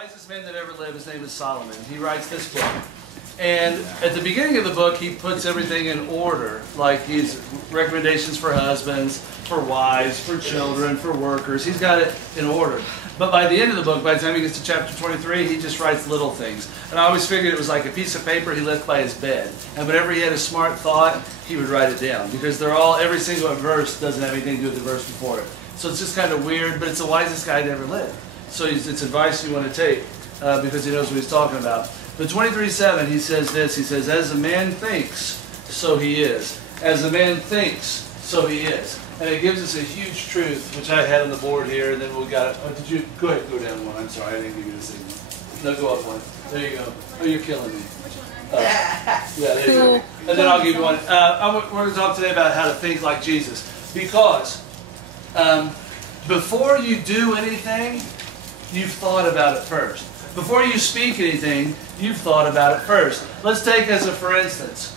wisest man that ever lived, his name is Solomon. He writes this book. And at the beginning of the book, he puts everything in order. Like he's recommendations for husbands, for wives, for children, for workers. He's got it in order. But by the end of the book, by the time he gets to chapter 23, he just writes little things. And I always figured it was like a piece of paper he left by his bed. And whenever he had a smart thought, he would write it down. Because they're all, every single verse doesn't have anything to do with the verse before it. So it's just kind of weird, but it's the wisest guy that ever lived. So it's advice you want to take because he knows what he's talking about. But 23:7, he says this. He says, as a man thinks, so he is. As a man thinks, so he is. And it gives us a huge truth, which I had on the board here, and then we got it. Oh, did you? Go ahead, go down one. I'm sorry, I didn't give you the signal. No, go up one. There you go. Oh, you're killing me. Yeah, there you go. And then I'll give you one. We're going to talk today about how to think like Jesus. Because before you do anything, you've thought about it first. Before you speak anything, you've thought about it first. Let's take as a for instance.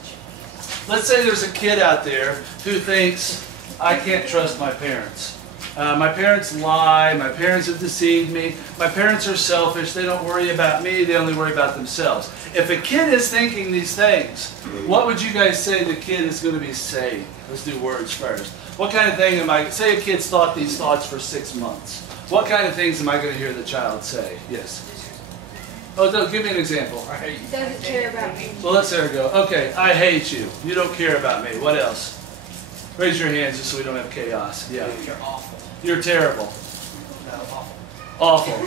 Let's say there's a kid out there who thinks, I can't trust my parents. My parents lie. My parents have deceived me. My parents are selfish. They don't worry about me. They only worry about themselves. If a kid is thinking these things, what would you guys say the kid is going to be saying? Let's do words first. What kind of thing am I... Say a kid's thought these thoughts for 6 months. What kind of things am I going to hear the child say? Yes. Oh, no, give me an example. I hate you. Doesn't care about me. Well, let's Sarah go. Okay, I hate you. You don't care about me. What else? Raise your hands just so we don't have chaos. Yeah. You're awful. You're terrible. No, awful. Awful.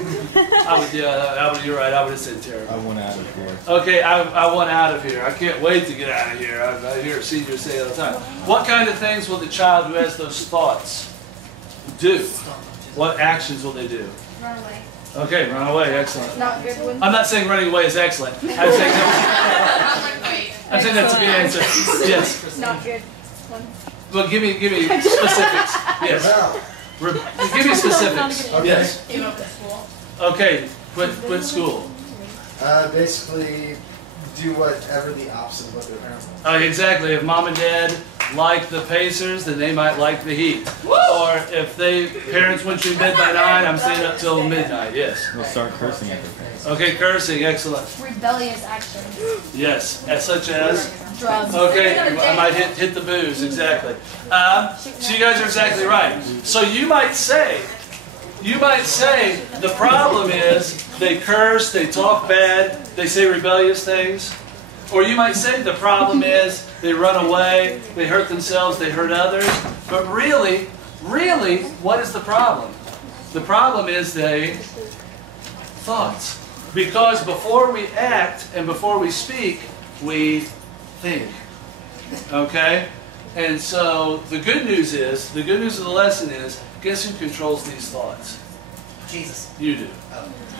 You're right. I would have said terrible. I want out of here. Okay, I want out of here. I can't wait to get out of here. I hear seniors say it all the time. What kind of things will the child who has those thoughts do? What actions will they do? Run away. Okay, run away. Excellent. Not good one. I'm not saying running away is excellent. I'm saying that's a good answer. Yes. Not good one. Well, give me specifics. Yes. Give me specifics. Okay. Yes. Give up at school. Okay. Quit school. Basically, do whatever the opposite of what their parents want. Exactly. If mom and dad like the Pacers, then they might like the Heat. Or if parents want you in bed by 9, I'm staying up till midnight. Yes. We'll start cursing at their parents. Okay, cursing. Excellent. Rebellious actions. Yes. Such as? Drugs. Okay, I might hit the booze. Exactly. So you guys are exactly right. So you might say, the problem is they curse, they talk bad, they say rebellious things. Or you might say the problem is they run away, they hurt themselves, they hurt others. But really, what is the problem? The problem is thoughts. Because before we act and before we speak, we think. Okay? And so the good news of the lesson is, guess who controls these thoughts? Jesus. You do.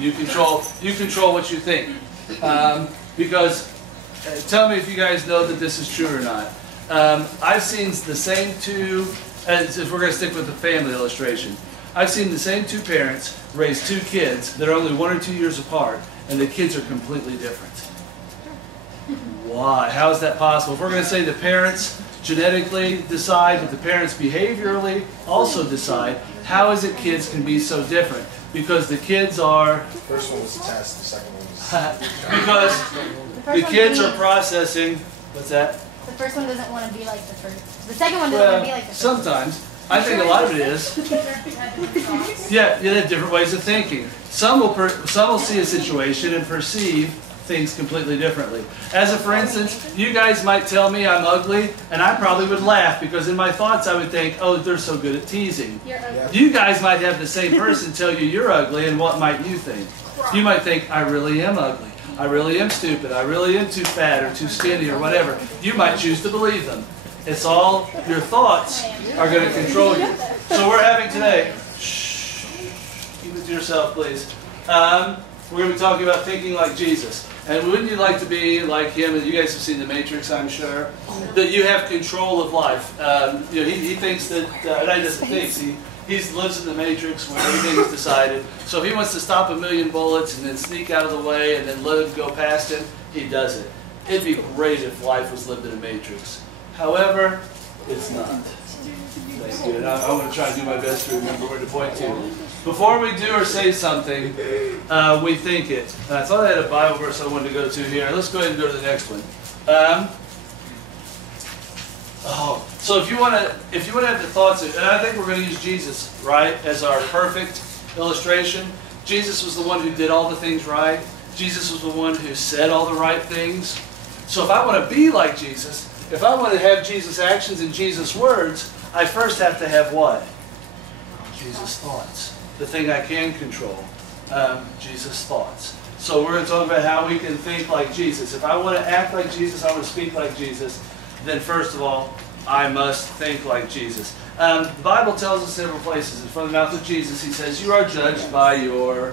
You control what you think. Because, tell me if you guys know that this is true or not. I've seen the same two, if we're going to stick with the family illustration, I've seen the same two parents raise two kids that are only 1 or 2 years apart, and the kids are completely different. Why? How is that possible? If we're going to say the parents genetically decide, but the parents behaviorally also decide, how is it kids can be so different? Because the kids are... The first one was a test, the second one was... because the kids are processing... What's that? The first one doesn't want to be like the first. The second one doesn't want to be like the first. Sometimes. I think a lot of it is. Yeah, they have different ways of thinking. Some will see a situation and perceive things completely differently. As a for instance, you guys might tell me I'm ugly, and I probably would laugh because in my thoughts I would think, oh, they're so good at teasing. You're ugly. You guys might have the same person tell you you're ugly, and what might you think? You might think, I really am ugly. I really am stupid. I really am too fat or too skinny or whatever. You might choose to believe them. It's all your thoughts are going to control you. So we're having today, shh, keep it to yourself, please. We're going to be talking about thinking like Jesus. And wouldn't you like to be like him? And you guys have seen The Matrix, I'm sure. That you have control of life. He thinks that, and he doesn't think, he lives in the Matrix where everything is decided. So if he wants to stop 1,000,000 bullets and then sneak out of the way and then let it go past him, he does it. It'd be great if life was lived in a Matrix. However, it's not. Thank you. And I'm going to try to do my best to remember where to point to. Before we do or say something, we think it. I thought I had a Bible verse I wanted to go to here. Let's go ahead and go to the next one. So if you want to have the thoughts, and I think we're going to use Jesus, right, as our perfect illustration. Jesus was the one who did all the things right. Jesus was the one who said all the right things. So if I want to be like Jesus, if I want to have Jesus' actions and Jesus' words, I first have to have what? Jesus' thoughts. The thing I can control. Jesus' thoughts. So we're going to talk about how we can think like Jesus. If I want to act like Jesus, I want to speak like Jesus, then first of all, I must think like Jesus. The Bible tells us several places. From the mouth of Jesus, he says, you are judged by your...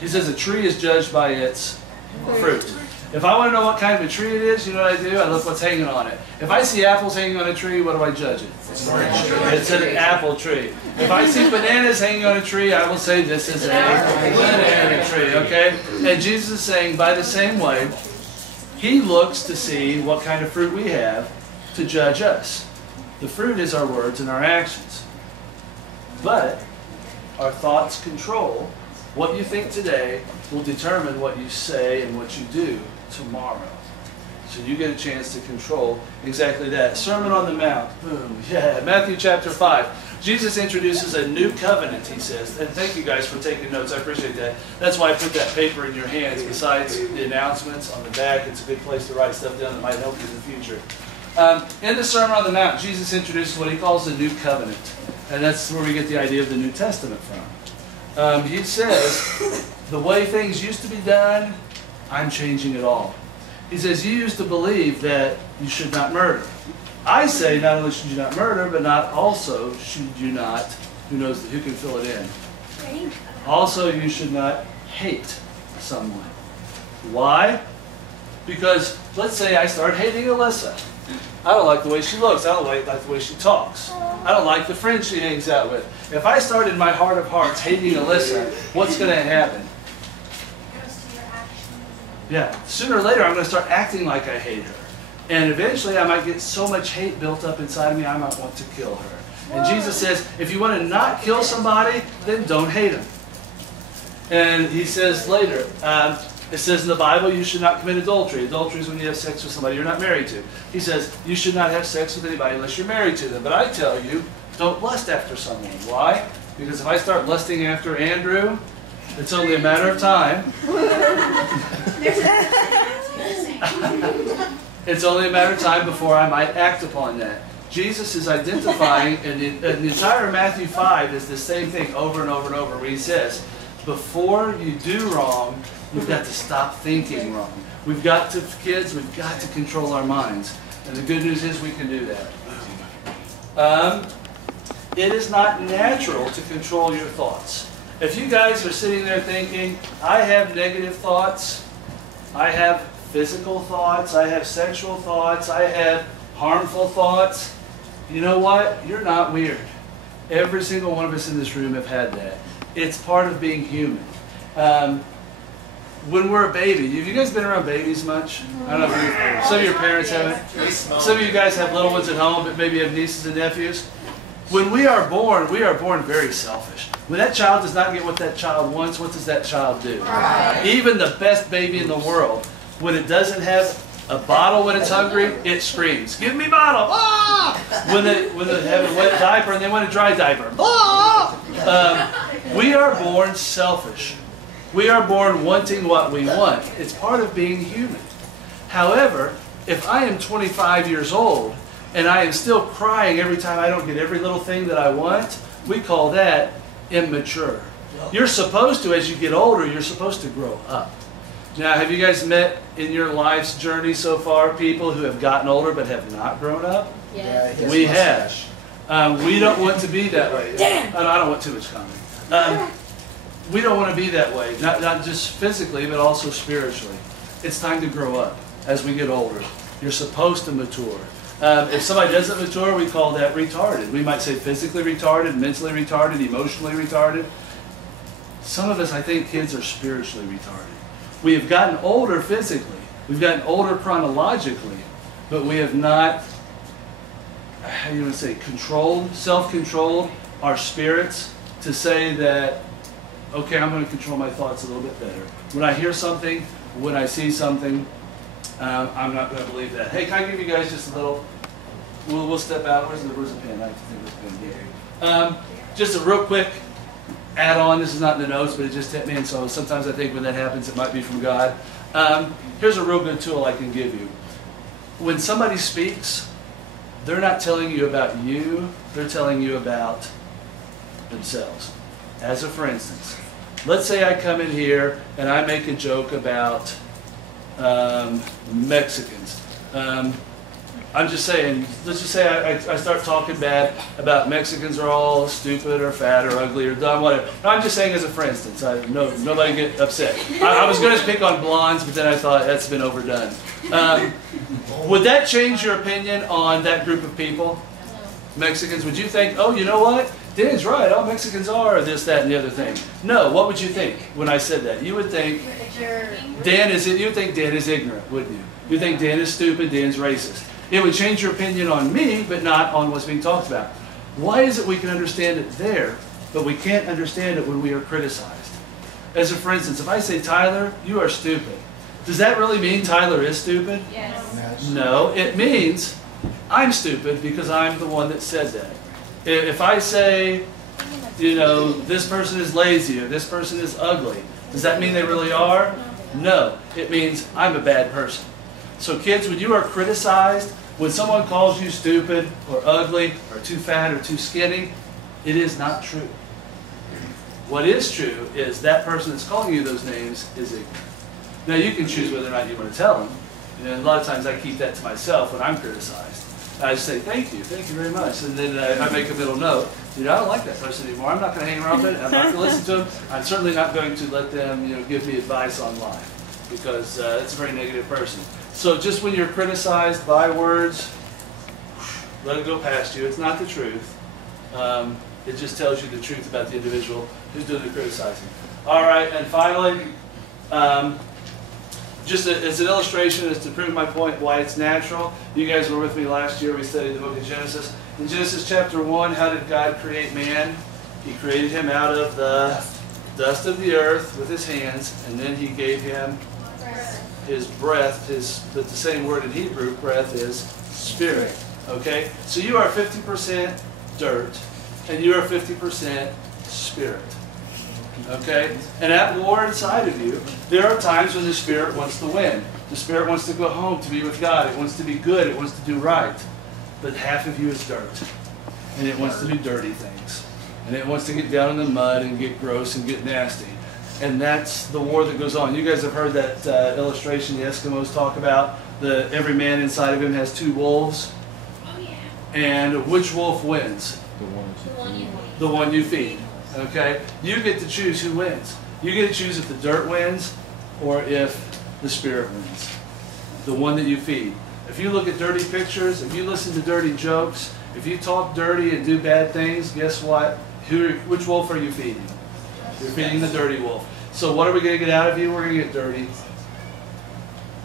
He says a tree is judged by its fruit. If I want to know what kind of a tree it is, you know what I do? I look what's hanging on it. If I see apples hanging on a tree, what do I judge it? It's an apple tree. If I see bananas hanging on a tree, I will say this is a banana tree, okay? And Jesus is saying, by the same way, he looks to see what kind of fruit we have to judge us. The fruit is our words and our actions. But our thoughts control what you think today will determine what you say and what you do tomorrow. So you get a chance to control exactly that. Sermon on the Mount. Boom. Yeah. Matthew chapter 5. Jesus introduces a new covenant, he says. And thank you guys for taking notes. I appreciate that. That's why I put that paper in your hands. Besides the announcements on the back, it's a good place to write stuff down that might help you in the future. In the Sermon on the Mount, Jesus introduces what he calls the new covenant. And that's where we get the idea of the New Testament from. He says, the way things used to be done, I'm changing it all. He says, you used to believe that you should not murder. I say not only should you not murder, but not also should you not, who can fill it in? Also, you should not hate someone. Why? Because let's say I start hating Alyssa. I don't like the way she looks. I don't like the way she talks. I don't like the friends she hangs out with. If I start in my heart of hearts hating Alyssa, what's going to happen? Yeah, sooner or later I'm going to start acting like I hate her. And eventually I might get so much hate built up inside of me I might want to kill her. And Jesus says, if you want to not kill somebody, then don't hate them. And he says later, it says in the Bible, you should not commit adultery. Adultery is when you have sex with somebody you're not married to. He says, you should not have sex with anybody unless you're married to them. But I tell you, don't lust after someone. Why? Because if I start lusting after Andrew, it's only a matter of time. It's only a matter of time before I might act upon that. Jesus is identifying, and the entire Matthew 5 is the same thing over and over and over, where he says, before you do wrong, we've got to stop thinking wrong. We've got to control our minds. And the good news is we can do that. It is not natural to control your thoughts. If you guys are sitting there thinking, I have negative thoughts, I have physical thoughts, I have sexual thoughts, I have harmful thoughts, you know what? You're not weird. Every single one of us in this room have had that. It's part of being human. When we're a baby, have you guys been around babies much? I don't know if some of your parents haven't. Some of you guys have little ones at home, but maybe have nieces and nephews. When we are born very selfish. When that child does not get what that child wants, what does that child do? Right. Even the best baby in the world, when it doesn't have a bottle when it's hungry, it screams, give me bottle! Ah! When they have a wet diaper and they want a dry diaper. Ah! We are born selfish. We are born wanting what we want. It's part of being human. However, if I am 25 years old and I am still crying every time I don't get every little thing that I want, we call that immature. You're supposed to, as you get older, you're supposed to grow up. Now, have you guys met in your life's journey so far people who have gotten older but have not grown up? Yes. We have. We don't want to be that way. I don't want too much comment. We don't want to be that way, not just physically, but also spiritually. It's time to grow up as we get older. You're supposed to mature. If somebody doesn't mature, we call that retarded. We might say physically retarded, mentally retarded, emotionally retarded. Some of us, I think kids are spiritually retarded. We have gotten older physically. We've gotten older chronologically, but we have not, how do you want to say, self-controlled our spirits to say that, okay, I'm going to control my thoughts a little bit better. When I hear something, when I see something, I'm not going to believe that. Hey, can I give you guys just a little, we'll step out. Where's the pen? I have to think of the pen here. Just a real quick add-on. This is not in the notes, but it just hit me, and so sometimes I think when that happens, it might be from God. Here's a real good tool I can give you. When somebody speaks, they're not telling you about you, they're telling you about themselves. As a for instance, let's say I come in here and I make a joke about Mexicans. I'm just saying, let's just say I start talking bad about Mexicans are all stupid or fat or ugly or dumb, whatever. No, I'm just saying as a for instance. Nobody get upset. I was going to pick on blondes, but then I thought that's been overdone. Would that change your opinion on that group of people? Mexicans, would you think, oh, you know what? Dan's right, all Mexicans are this, that, and the other thing. No, what would you think when I said that? You would think Dan is ignorant, wouldn't you? You think Dan is stupid, Dan's racist. It would change your opinion on me, but not on what's being talked about. Why is it we can understand it there, but we can't understand it when we are criticized? As a for instance, if I say, Tyler, you are stupid, does that really mean Tyler is stupid? Yes. No, it means I'm stupid because I'm the one that said that. If I say, you know, this person is lazy or this person is ugly, does that mean they really are? No, it means I'm a bad person. So kids, when you are criticized, when someone calls you stupid or ugly or too fat or too skinny, it is not true. What is true is that person that's calling you those names is ignorant. Now you can choose whether or not you want to tell them. You know, a lot of times I keep that to myself when I'm criticized. I just say, thank you very much. And then I make a middle note. You know, I don't like that person anymore. I'm not going to hang around with it. I'm not going to listen to them. I'm certainly not going to let them, you know, give me advice on life because it's a very negative person. So just when you're criticized by words, let it go past you. It's not the truth. It just tells you the truth about the individual who's doing the criticizing. All right, and finally, just as an illustration, as to prove my point why it's natural, you guys were with me last year. We studied the book of Genesis. In Genesis chapter 1, how did God create man? He created him out of the dust of the earth with his hands, and then he gave him his breath. But the same word in Hebrew, breath, is spirit. Okay? So you are 50% dirt, and you are 50% spirit. Okay? And at war inside of you, there are times when the spirit wants to win. The spirit wants to go home to be with God. It wants to be good. It wants to do right. But half of you is dirt. And it wants to do dirty things. And it wants to get down in the mud and get gross and get nasty. And that's the war that goes on. You guys have heard that illustration the Eskimos talk about. Every man inside of him has two wolves. Oh, yeah. And which wolf wins? The one you feed. The one you feed. Okay? You get to choose who wins. You get to choose if the dirt wins or if the spirit wins. The one that you feed. If you look at dirty pictures, if you listen to dirty jokes, if you talk dirty and do bad things, guess what? Which wolf are you feeding? You're feeding the dirty wolf. So what are we going to get out of you? We're going to get dirty.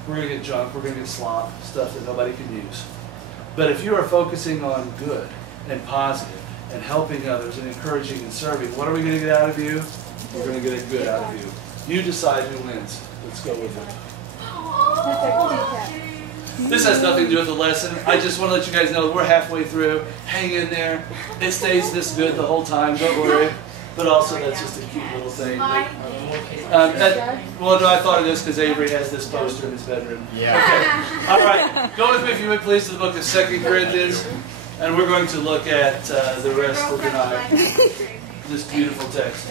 We're going to get junk. We're going to get slop, stuff that nobody can use. But if you are focusing on good and positive and helping others and encouraging and serving, what are we going to get out of you? We're going to get a good out of you. You decide who wins. Let's go with it. This has nothing to do with the lesson. I just want to let you guys know we're halfway through. Hang in there. It stays this good the whole time. Don't worry. But also, that's just a cute little thing. Well, no, I thought of this because Avery has this poster in his bedroom. Yeah. Okay. All right. Go with me, if you would, please, to the book of 2 Corinthians. And we're going to look at the rest of the night. This beautiful text.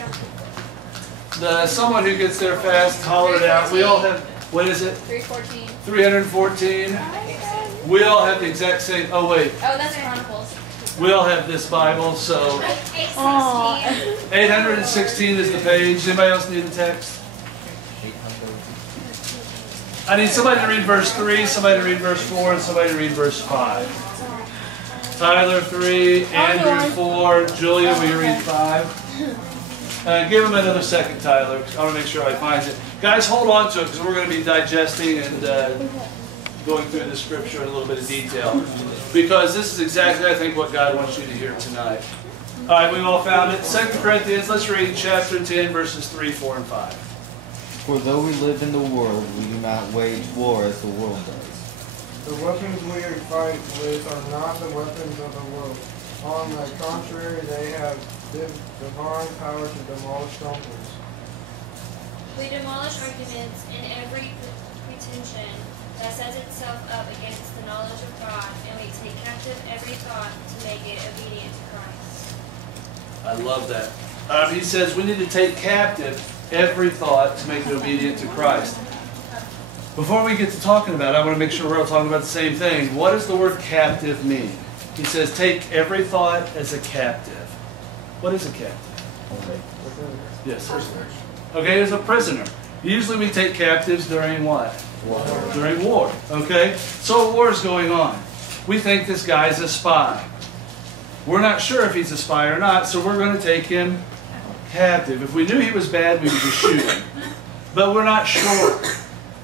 Someone who gets there fast, holler it out. We all have, what is it? 314. 314. We all have the exact same, oh wait. Oh, that's Chronicles. We all have this Bible, so 816. 816 is the page. Anybody else need the text? I need somebody to read verse 3, somebody to read verse 4, and somebody to read verse 5. Tyler 3, Andrew 4, Julia, will you read 5? Give him another second, Tyler, because I want to make sure I find it. Guys, hold on to it, because we're going to be digesting and going through the scripture in a little bit of detail. Because this is exactly, I think, what God wants you to hear tonight. All right, we've all found it. 2 Corinthians, let's read chapter 10, verses 3, 4, and 5. For though we live in the world, we do not wage war as the world does. The weapons we fight with are not the weapons of the world. On the contrary, they have divine power to demolish strongholds. We demolish arguments and every pretension that sets itself up against the knowledge of God, and we take captive every thought to make it obedient to Christ. I love that. He says we need to take captive every thought to make it obedient to Christ. Before we get to talking about it, I want to make sure we're all talking about the same thing. What does the word captive mean? He says take every thought as a captive. What is a captive? Yes. Okay, as a prisoner. Usually we take captives during what? War. During war. Okay? So a war is going on. We think this guy's a spy. We're not sure if he's a spy or not, so we're going to take him captive. If we knew he was bad, we would just shoot him. But we're not sure.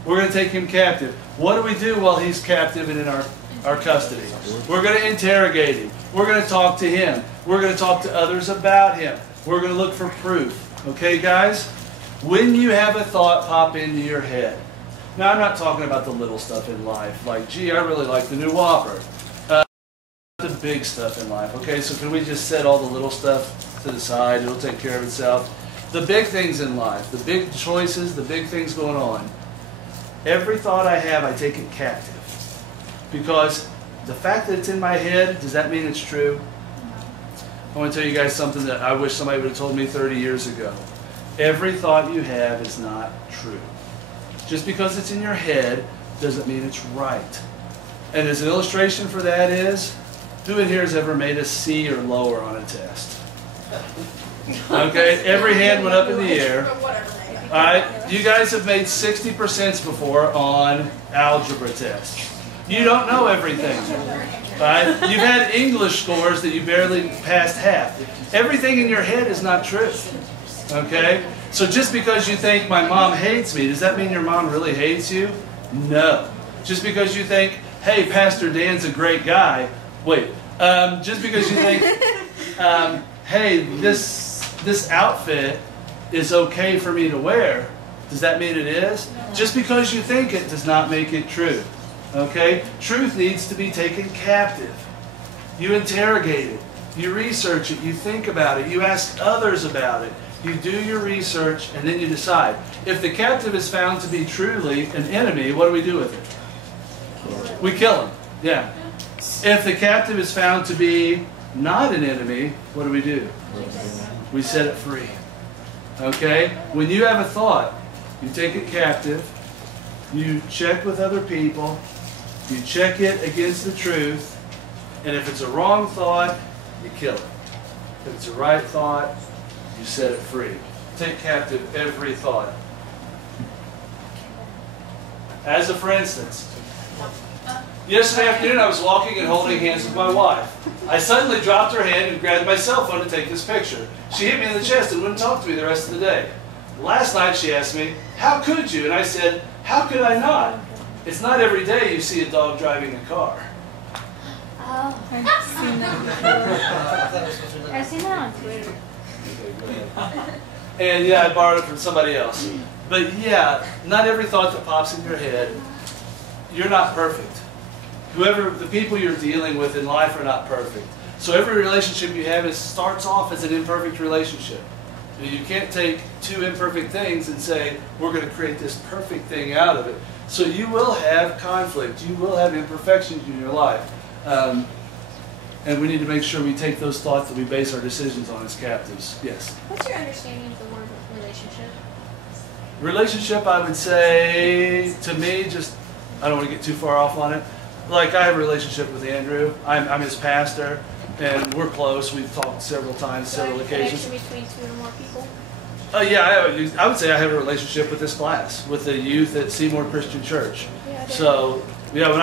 We're going to take him captive. What do we do while he's captive and in our custody? We're going to interrogate him. We're going to talk to him. We're going to talk to others about him. We're going to look for proof. Okay, guys? When you have a thought pop into your head. Now, I'm not talking about the little stuff in life. Like, gee, I really like the new Whopper. The big stuff in life. Okay, so can we just set all the little stuff to the side? It'll take care of itself. The big things in life, the big choices, the big things going on. Every thought I have, I take it captive. Because the fact that it's in my head, does that mean it's true? I want to tell you guys something that I wish somebody would have told me 30 years ago. Every thought you have is not true. Just because it's in your head doesn't mean it's right. And as an illustration for that is, who in here has ever made a C or lower on a test? Okay, every hand went up in the air. All right, you guys have made 60% before on algebra tests. You don't know everything. All right, you've had English scores that you barely passed half. Everything in your head is not true. Okay, so just because you think my mom hates me, does that mean your mom really hates you? No. Just because you think, hey, Pastor Dan's a great guy. Wait, just because you think, hey, this outfit is okay for me to wear, does that mean it is? Just because you think it does not make it true. Okay? Truth needs to be taken captive. You interrogate it. You research it. You think about it. You ask others about it. You do your research, and then you decide. If the captive is found to be truly an enemy, what do we do with it? We kill him. Yeah. If the captive is found to be not an enemy, what do? We set it free. Okay? When you have a thought, you take it captive, you check with other people, you check it against the truth, and if it's a wrong thought, you kill it. If it's a right thought, you set it free. Take captive every thought. As a for instance, yesterday afternoon I was walking and holding hands with my wife. I suddenly dropped her hand and grabbed my cell phone to take this picture. She hit me in the chest and wouldn't talk to me the rest of the day. Last night she asked me, how could you? And I said, how could I not? It's not every day you see a dog driving a car. Oh, I've seen that. I've seen that on Twitter. And yeah, I borrowed it from somebody else. But yeah, not every thought that pops in your head, you're not perfect. The people you're dealing with in life are not perfect. So every relationship you have starts off as an imperfect relationship. You can't take two imperfect things and say, we're going to create this perfect thing out of it. So you will have conflict. You will have imperfections in your life. And we need to make sure we take those thoughts that we base our decisions on as captives. Yes? What's your understanding of the word relationship? Relationship, I would say, to me, I don't want to get too far off on it. Like, I have a relationship with Andrew. I'm his pastor, and we're close. We've talked several times, several occasions. Between two or more people? Yeah, I would say I have a relationship with this class, with the youth at Seymour Christian Church. Yeah, so, yeah, when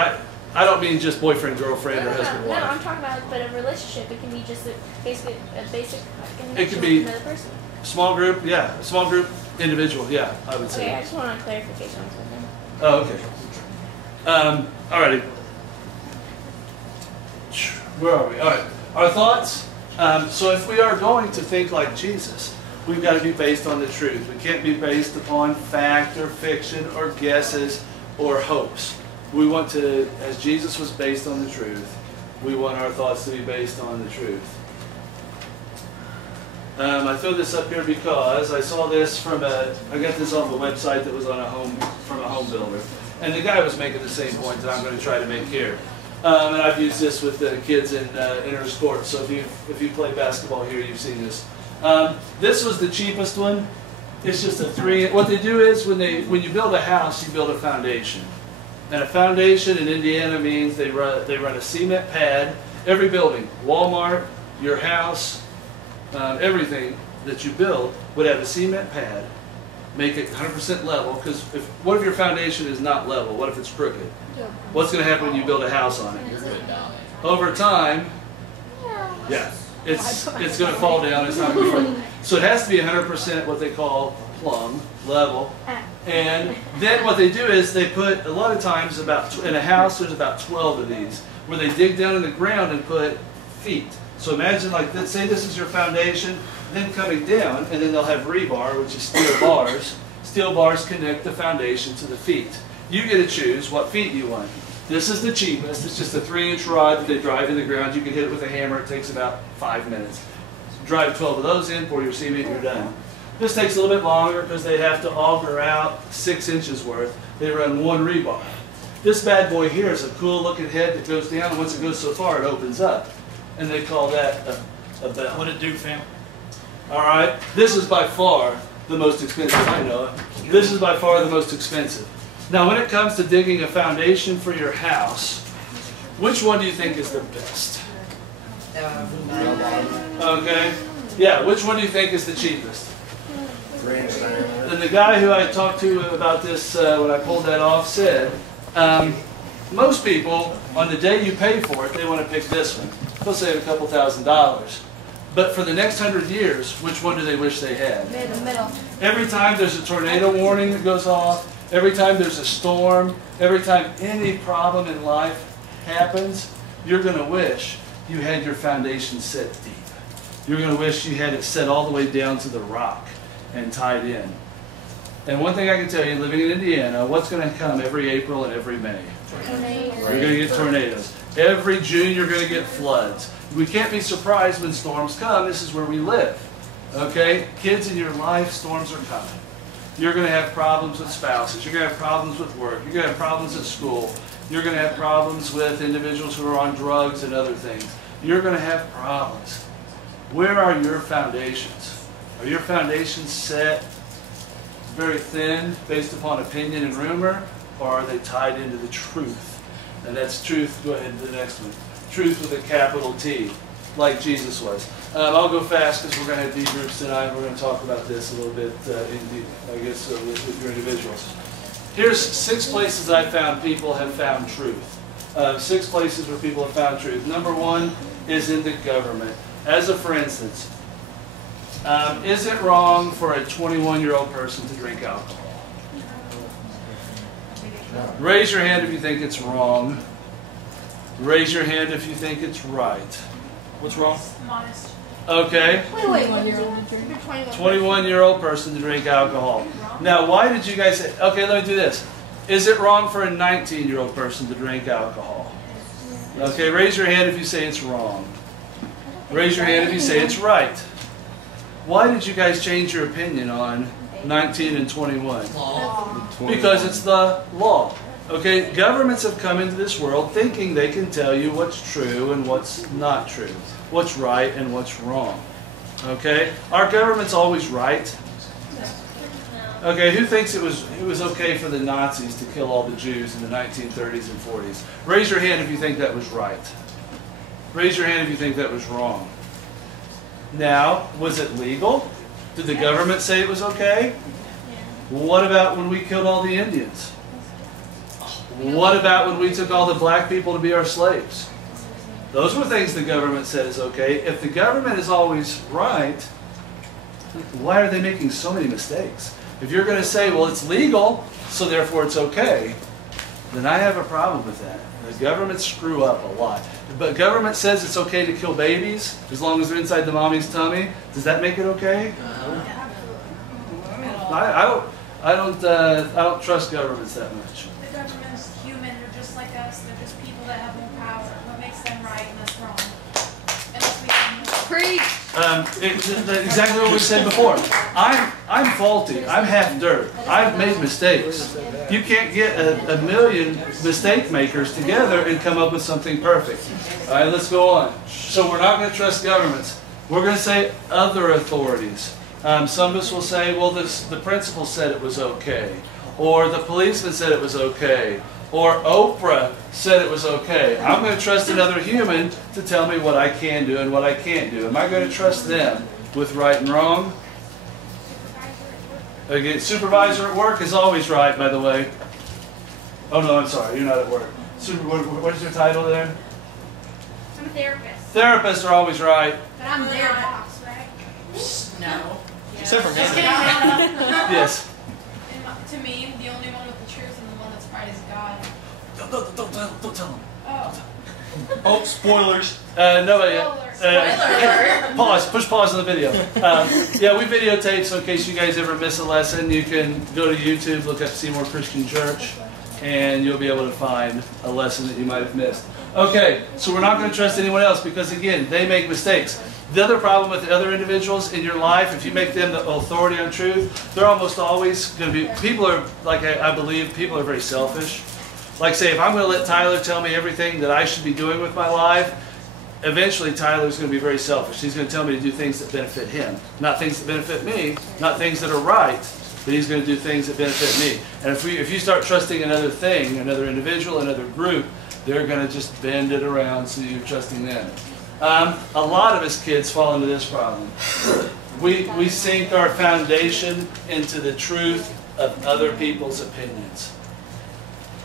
I don't mean just boyfriend, girlfriend, or husband, wife. No, I'm talking about, but a relationship, it can be just a basic It could be with another person. Small group, yeah. Small group, individual, yeah, I would say. Okay, I just want a clarification on something. Oh, okay. Alrighty. Where are we? Alright. Our thoughts, So if we are going to think like Jesus, we've got to be based on the truth. We can't be based upon fact or fiction or guesses or hopes. We want to, as Jesus was based on the truth, we want our thoughts to be based on the truth. I threw this up here because I saw this from I got this off a website that was on from a home builder. And the guy was making the same point that I'm going to try to make here. And I've used this with the kids in inner sports. So if you play basketball here, you've seen this. This was the cheapest one. It's just a 3. What they do is when you build a house, you build a foundation. And a foundation in Indiana means they run a cement pad. Every building, Walmart, your house, everything that you build would have a cement pad. Make it 100% level, because what if your foundation is not level? What if it's crooked? What's going to happen when you build a house on it? Over time, yeah, it's going to fall down. It's not going to be. So it has to be 100% what they call plumb, level. And then what they do is they put, a lot of times, in a house there's about 12 of these, where they dig down in the ground and put feet. So imagine, like, let's say this is your foundation, then coming down, and then they'll have rebar, which is steel bars. Steel bars connect the foundation to the feet. You get to choose what feet you want. This is the cheapest. It's just a 3-inch rod that they drive in the ground. You can hit it with a hammer. It takes about 5 minutes. Drive 12 of those in, pour your cement, and you're done. This takes a little bit longer because they have to auger out 6 inches worth. They run 1 rebar. This bad boy here is a cool looking head that goes down, and once it goes so far, it opens up. And they call that a bell. What'd it do, fam? All right, this is by far the most expensive. I know it. This is by far the most expensive. Now, when it comes to digging a foundation for your house, which one do you think is the best? Okay. Yeah, which one do you think is the cheapest? And the guy who I talked to about this when I pulled that off said, most people, on the day you pay for it, they want to pick this one. They'll save a couple $1,000s. But for the next 100 years, which one do they wish they had? The middle. Every time there's a tornado warning that goes off, every time there's a storm, every time any problem in life happens, you're going to wish you had your foundation set deep. You're going to wish you had it set all the way down to the rock and tied in. And one thing I can tell you, living in Indiana, what's going to come every April and every May? You're going to get tornadoes. Every June you're going to get floods. We can't be surprised when storms come. This is where we live. Okay? Kids in your life, storms are coming. You're going to have problems with spouses. You're going to have problems with work. You're going to have problems at school. You're going to have problems with individuals who are on drugs and other things. You're going to have problems. Where are your foundations? Are your foundations set very thin based upon opinion and rumor, or are they tied into the truth? And that's truth. Go ahead to the next one. Truth with a capital T, like Jesus was. I'll go fast because we're going to have D groups tonight. We're going to talk about this a little bit, with your individuals. Here's 6 places I found people have found truth. 6 places where people have found truth. Number 1 is in the government. As a for instance, is it wrong for a 21-year-old person to drink alcohol? Raise your hand if you think it's wrong. Raise your hand if you think it's right. What's wrong? Modest. Okay. Wait. 21-year-old person to drink alcohol. Now, why did you guys say, okay, let me do this. Is it wrong for a 19-year-old person to drink alcohol? Okay, raise your hand if you say it's wrong. Raise your hand if you say it's right. Why did you guys change your opinion on 19 and 21? Because it's the law. Okay, governments have come into this world thinking they can tell you what's true and what's not true, what's right and what's wrong. Okay, our government's always right. Okay, who thinks it was okay for the Nazis to kill all the Jews in the 1930s and 40s? Raise your hand if you think that was right. Raise your hand if you think that was wrong. Now, was it legal? Did the government say it was okay? What about when we killed all the Indians? What about when we took all the black people to be our slaves? Those were things the government said is okay. If the government is always right, why are they making so many mistakes? If you're going to say, well, it's legal, so therefore it's okay, then I have a problem with that. The government screw up a lot. But government says it's okay to kill babies as long as they're inside the mommy's tummy. Does that make it okay? I don't trust governments that much. The government's human. They're just like us. They're just people that have no power. What makes them right and us wrong? Unless we can Preach. Exactly what we said before. I'm faulty. I'm half dirt. I've made mistakes. You can't get a million mistake makers together and come up with something perfect. All right, let's go on. So we're not going to trust governments. We're going to say other authorities. Some of us will say, well, the principal said it was okay. Or the policeman said it was okay. Or Oprah said it was okay. I'm going to trust another human to tell me what I can do and what I can't do. Am I going to trust them with right and wrong? Again, supervisor at work is always right, by the way. Oh no, I'm sorry, you're not at work. What is your title there? I'm a therapist. Therapists are always right. But I'm their boss, right? No. Except for me. Yes. To me, the only one with the truth and the one that's right is God. Don't tell them. Oh. Oh, spoilers. Nobody. Spoiler. Pause. Push pause on the video. Yeah, we videotape, so in case you guys ever miss a lesson, you can go to YouTube, look up Seymour Christian Church, and you'll be able to find a lesson that you might have missed. Okay, so we're not going to trust anyone else because, again, they make mistakes. The other problem with the other individuals in your life, if you make them the authority on truth, they're almost always going to be, people are, like I believe, people are very selfish. Like say, if I'm going to let Tyler tell me everything that I should be doing with my life, eventually Tyler's going to be very selfish. He's going to tell me to do things that benefit him. Not things that benefit me, not things that are right, but he's going to do things that benefit me. And if you start trusting another thing, another individual, another group, they're going to just bend it around so you're trusting them. A lot of us kids fall into this problem. We sink our foundation into the truth of other people's opinions.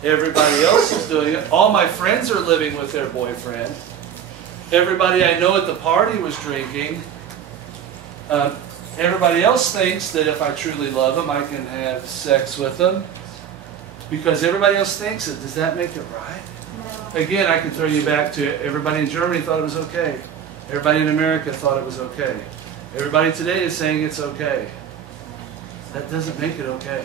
Everybody else is doing it. All my friends are living with their boyfriend. Everybody I know at the party was drinking. Everybody else thinks that if I truly love them, I can have sex with them. Because everybody else thinks it. Does that make it right? No. Again, I can throw you back to everybody in Germany thought it was okay. Everybody in America thought it was okay. Everybody today is saying it's okay. That doesn't make it okay.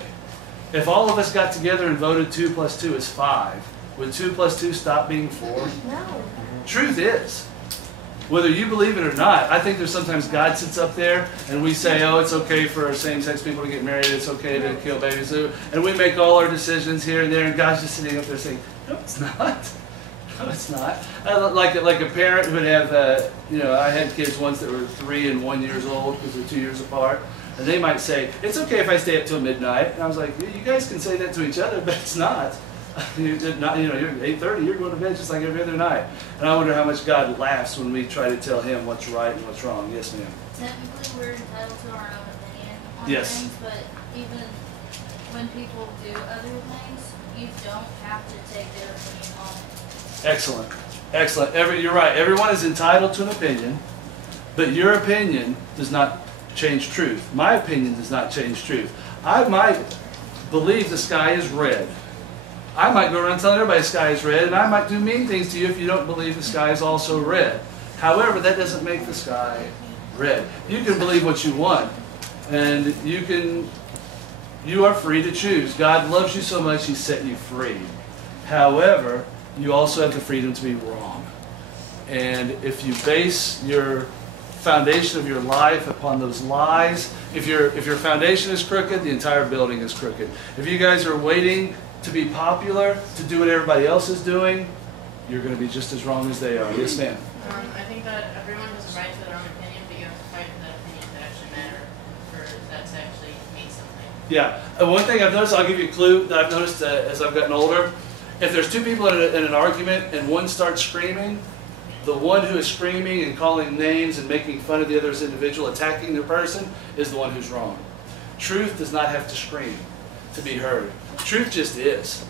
If all of us got together and voted 2 + 2 is 5, would 2 + 2 stop being 4? No. Truth is, whether you believe it or not, I think there's sometimes God sits up there and we say, oh, it's okay for same-sex people to get married, it's okay to kill babies, and we make all our decisions here and there, and God's just sitting up there saying, no, it's not. No, it's not. Like a parent would have, I had kids once that were 3 and 1 years old because they're 2 years apart. And they might say, it's okay if I stay up till midnight. And I was like, you guys can say that to each other, but it's not. You're 8:30, you're going to bed just like every other night. And I wonder how much God laughs when we try to tell him what's right and what's wrong. Yes, ma'am. Technically, we're entitled to our own opinion on Yes. things, but even when people do other things, you don't have to take their opinion on it. Excellent. Excellent. You're right. Everyone is entitled to an opinion, but your opinion does not change truth. My opinion does not change truth. I might believe the sky is red. I might go around telling everybody the sky is red, and I might do mean things to you if you don't believe the sky is also red. However, that doesn't make the sky red. You can believe what you want, and you are free to choose. God loves you so much, He set you free. However, you also have the freedom to be wrong. And if you base your foundation of your life upon those lies, if your foundation is crooked, the entire building is crooked. If you guys are waiting to be popular, to do what everybody else is doing, you're going to be just as wrong as they are. Yes, ma'am. I think that everyone has a right to their own opinion, but you have to fight for that opinion to actually matter, for that to actually mean something. Yeah. One thing I've noticed, I'll give you a clue that I've noticed as I've gotten older. If there's two people in an argument and one starts screaming, the one who is screaming and calling names and making fun of the other's individual, attacking their person, is the one who's wrong. Truth does not have to scream to be heard. Truth just is.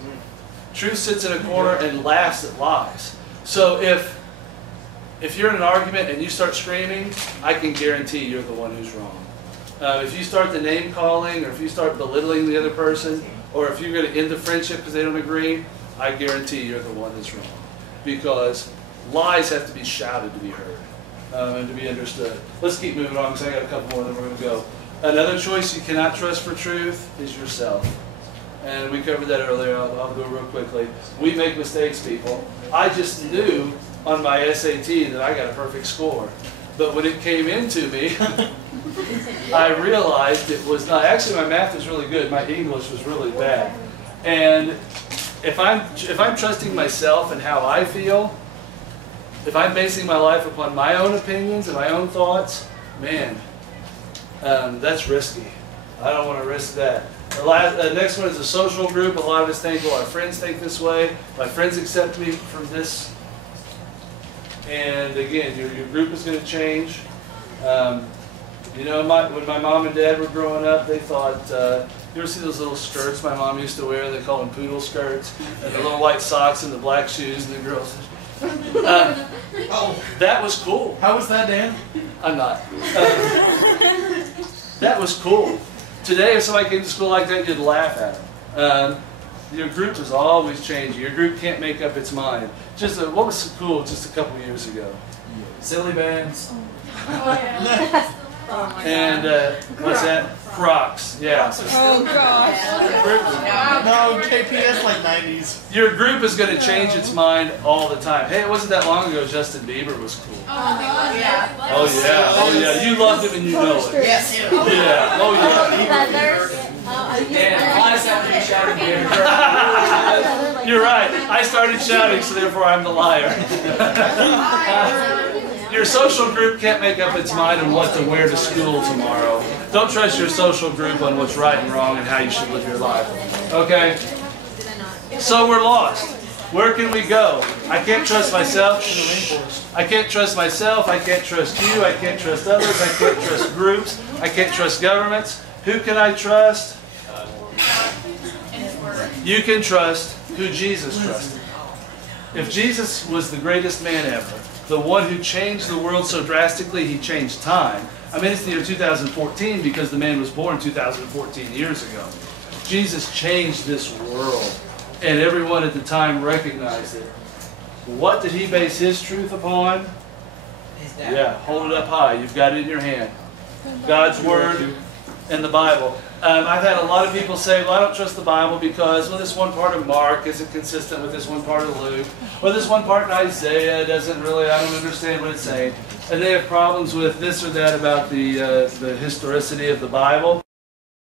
Truth sits in a corner and laughs at lies. So if you're in an argument and you start screaming, I can guarantee you're the one who's wrong. If you start the name calling, or if you start belittling the other person, or if you're going to end the friendship because they don't agree, I guarantee you're the one that's wrong. Because lies have to be shouted to be heard and to be understood. Let's keep moving on because I got a couple more, then we're going to go. Another choice you cannot trust for truth is yourself. And we covered that earlier. I'll go real quickly. We make mistakes, people. I just knew on my SAT that I got a perfect score. But when it came into me, I realized it was not. Actually, my math was really good. My English was really bad. And if I'm trusting myself and how I feel, if I'm basing my life upon my own opinions and my own thoughts, man, that's risky. I don't want to risk that. The next one is a social group. A lot of us think, well, our friends think this way. My friends accept me from this. And again, your group is going to change. You know, when my mom and dad were growing up, they thought, you ever see those little skirts my mom used to wear? They call them poodle skirts. And the little white socks and the black shoes and the girls. That was cool. How was that, Dan? I'm not. That was cool. Today, if somebody came to school like that, you'd laugh at them. Your group is always changing. Your group can't make up its mind. What was cool just a couple years ago? Silly bands. Oh, yeah. And what's that? Crocs. Yeah. Oh, gosh. No, KPS like 90s. Your group is going to change its mind all the time. Hey, it wasn't that long ago Justin Bieber was cool. Oh, yeah. Oh, yeah. Oh, yeah. You loved him and you know it. Yes. Yeah. Oh, yeah. Feathers. You're right. I started shouting, so therefore I'm the liar. Your social group can't make up its mind on what to wear to school tomorrow. Don't trust your social group on what's right and wrong and how you should live your life. Okay? So we're lost. Where can we go? I can't trust myself. I can't trust myself. I can't trust you. I can't trust others. I can't trust groups. I can't trust governments. Who can I trust? You can trust who Jesus trusted. If Jesus was the greatest man ever, the one who changed the world so drastically he changed time. I mean, it's the year 2014 because the man was born 2014 years ago. Jesus changed this world, and everyone at the time recognized it. What did he base his truth upon? Yeah, hold it up high. You've got it in your hand. God's Word and the Bible. I've had a lot of people say, well, I don't trust the Bible because, well, this one part of Mark isn't consistent with this one part of Luke, or this one part in Isaiah doesn't really, I don't understand what it's saying. And they have problems with this or that about the historicity of the Bible.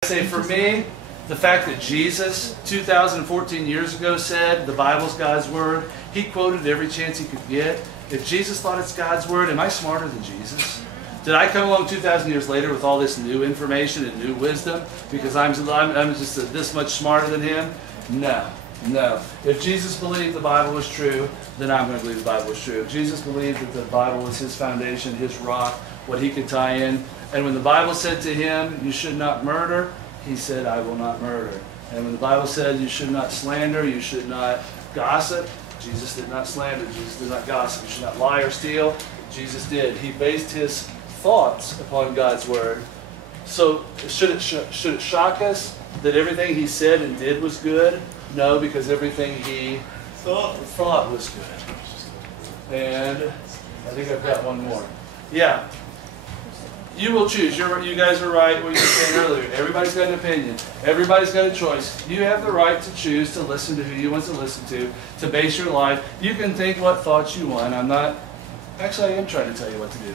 I say, for me, the fact that Jesus, 2014 years ago, said the Bible's God's Word, he quoted every chance he could get. If Jesus thought it's God's Word, am I smarter than Jesus? Did I come along 2,000 years later with all this new information and new wisdom because I'm just this much smarter than him? No, no. If Jesus believed the Bible was true, then I'm going to believe the Bible was true. If Jesus believed that the Bible was his foundation, his rock, what he could tie in, and when the Bible said to him, you should not murder, he said, I will not murder. And when the Bible said you should not slander, you should not gossip, Jesus did not slander, Jesus did not gossip. You should not lie or steal, Jesus did. He based his thoughts upon God's Word. So should it shock us that everything he said and did was good? No, because everything he thought was good. And I think I've got one more. Yeah. You will choose. You guys are right what you were saying earlier. Everybody's got an opinion. Everybody's got a choice. You have the right to choose to listen to who you want to listen to base your life. You can think what thoughts you want. Actually, I am trying to tell you what to do.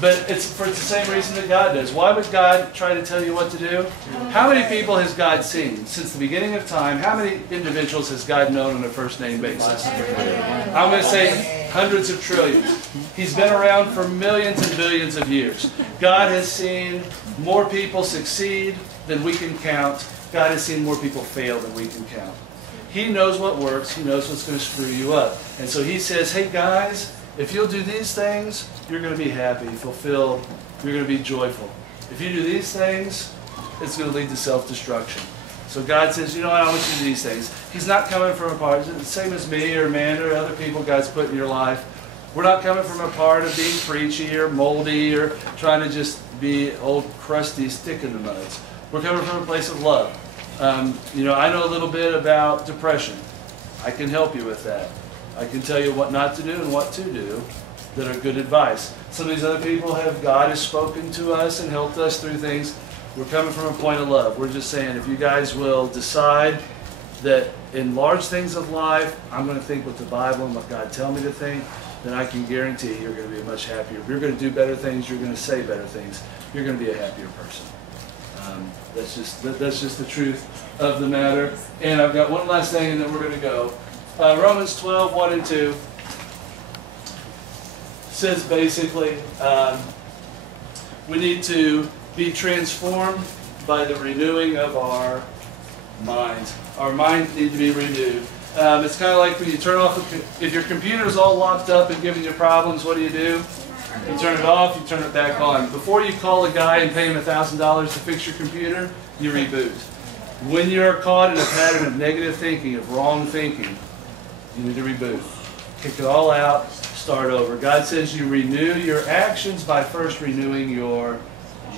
But it's for the same reason that God does. Why would God try to tell you what to do? How many people has God seen since the beginning of time? How many individuals has God known on a first name basis? I'm going to say hundreds of trillions. He's been around for millions and billions of years. God has seen more people succeed than we can count. God has seen more people fail than we can count. He knows what works. He knows what's going to screw you up. And so he says, hey guys, if you'll do these things, you're going to be happy, fulfilled, you're going to be joyful. If you do these things, it's going to lead to self-destruction. So God says, you know what, I want you to do these things. He's not coming from a part, the same as me or Amanda or other people God's put in your life. We're not coming from a part of being preachy or moldy or trying to just be old crusty stick in the muds. We're coming from a place of love. You know, I know a little bit about depression. I can help you with that. I can tell you what not to do and what to do that are good advice. Some of these other people God has spoken to us and helped us through things. We're coming from a point of love. We're just saying, if you guys will decide that in large things of life, I'm going to think what the Bible and what God tell me to think, then I can guarantee you're going to be much happier. If you're going to do better things, you're going to say better things, you're going to be a happier person. That's just the truth of the matter. And I've got one last thing, and then we're going to go. Romans 12, 1 and 2 says basically we need to be transformed by the renewing of our minds. Our minds need to be renewed. It's kind of like when you turn off, if your computer is all locked up and giving you problems, what do? You turn it off, you turn it back on. Before you call a guy and pay him $1,000 to fix your computer, you reboot. When you're caught in a pattern of negative thinking, of wrong thinking, you need to reboot. Kick it all out, start over. God says you renew your actions by first renewing your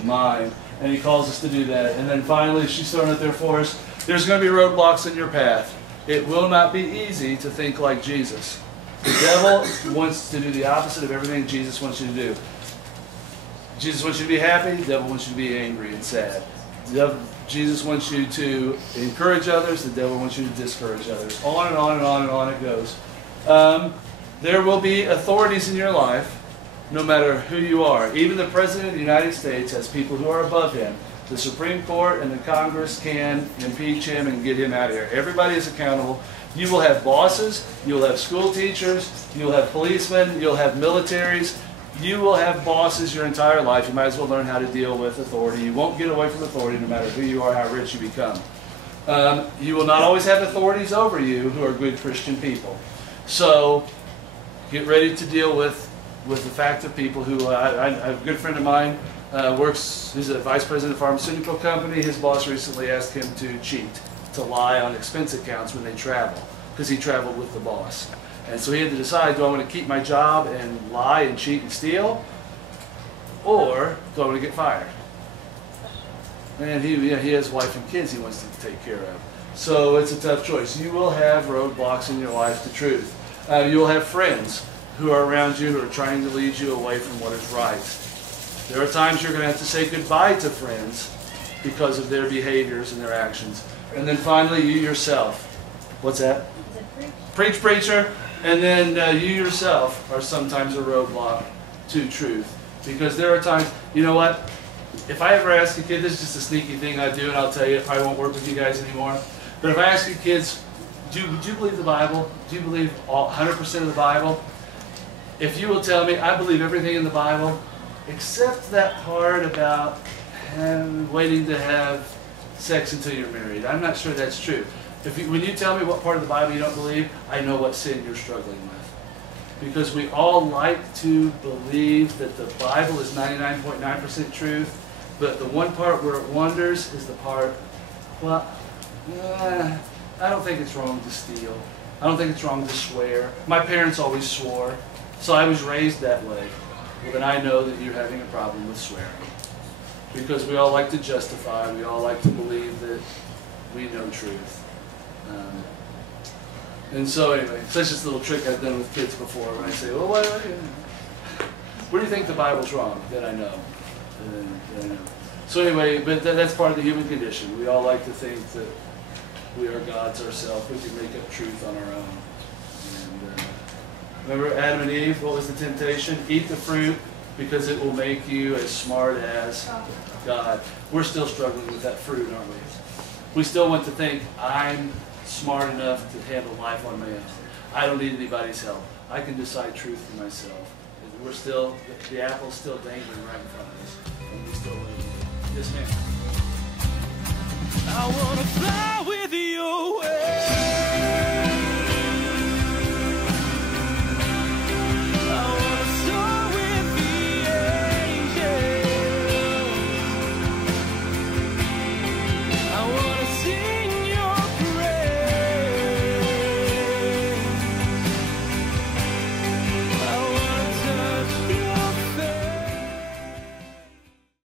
mind. And He calls us to do that. And then finally, she's throwing it there for us. There's going to be roadblocks in your path. It will not be easy to think like Jesus. The devil wants to do the opposite of everything Jesus wants you to do. Jesus wants you to be happy. The devil wants you to be angry and sad. Jesus wants you to encourage others. The devil wants you to discourage others. On and on and on and on it goes. There will be authorities in your life, no matter who you are. Even the President of the United States has people who are above him. The Supreme Court and the Congress can impeach him and get him out of here. Everybody is accountable. You will have bosses, you'll have school teachers, you'll have policemen, you'll have militaries. You will have bosses your entire life. You might as well learn how to deal with authority. You won't get away from authority no matter who you are, how rich you become. You will not always have authorities over you who are good Christian people. So get ready to deal with the fact of people who, a good friend of mine he's a vice president of a pharmaceutical company. His boss recently asked him to cheat, to lie on expense accounts when they travel, because he traveled with the boss. And so he had to decide, do I want to keep my job and lie and cheat and steal, or do I want to get fired? And he has a wife and kids he wants to take care of. So it's a tough choice. You will have roadblocks in your life to truth. You will have friends who are around you who are trying to lead you away from what is right. There are times you're going to have to say goodbye to friends because of their behaviors and their actions. And then finally, you yourself. What's that? Preach, preacher. And then you yourself are sometimes a roadblock to truth. Because there are times, you know what? If I ever ask a kid, this is just a sneaky thing I do, and I'll tell you, it probably won't work with you guys anymore. But if I ask you kids, do you believe the Bible? Do you believe 100% of the Bible? If you will tell me, I believe everything in the Bible, except that part about waiting to have sex until you're married. I'm not sure that's true. When you tell me what part of the Bible you don't believe, I know what sin you're struggling with. Because we all like to believe that the Bible is 99.9% truth, but the one part where it wanders is the part, well, I don't think it's wrong to steal. I don't think it's wrong to swear. My parents always swore, so I was raised that way. Well, then I know that you're having a problem with swearing. Because we all like to justify, we all like to believe that we know truth. And so anyway, so that's just a little trick I've done with kids before when I say, well, where do you think the Bible's wrong? Then I know. Then I know. So anyway, but that's part of the human condition. We all like to think that we are gods ourselves. We can make up truth on our own. And remember Adam and Eve, what was the temptation? Eat the fruit because it will make you as smart as God. We're still struggling with that fruit, aren't we? We still want to think, I'm smart enough to handle life on my own. I don't need anybody's help. I can decide truth for myself. We're still, the apple's still dangling right in front of us. And we still live. Yes, ma'am. I wanna fly with you.